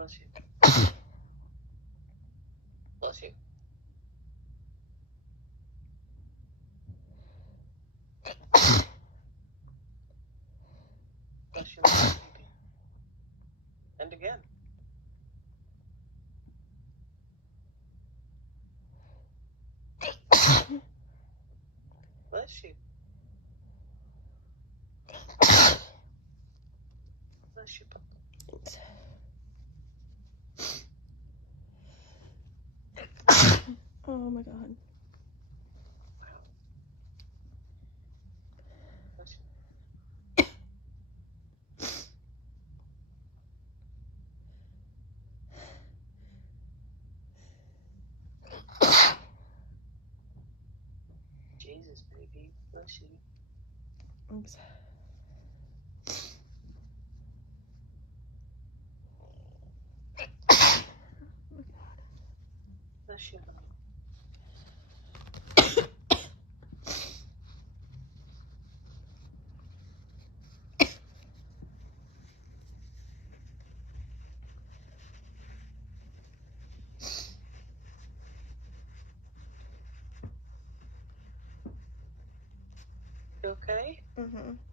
Bless you. Bless you. Bless you, my baby. And again. Bless you. Bless you. Oh my God. Bless you. Jesus, baby. Bless you. Oops. Bless you, honey. You okay? Mm-hmm.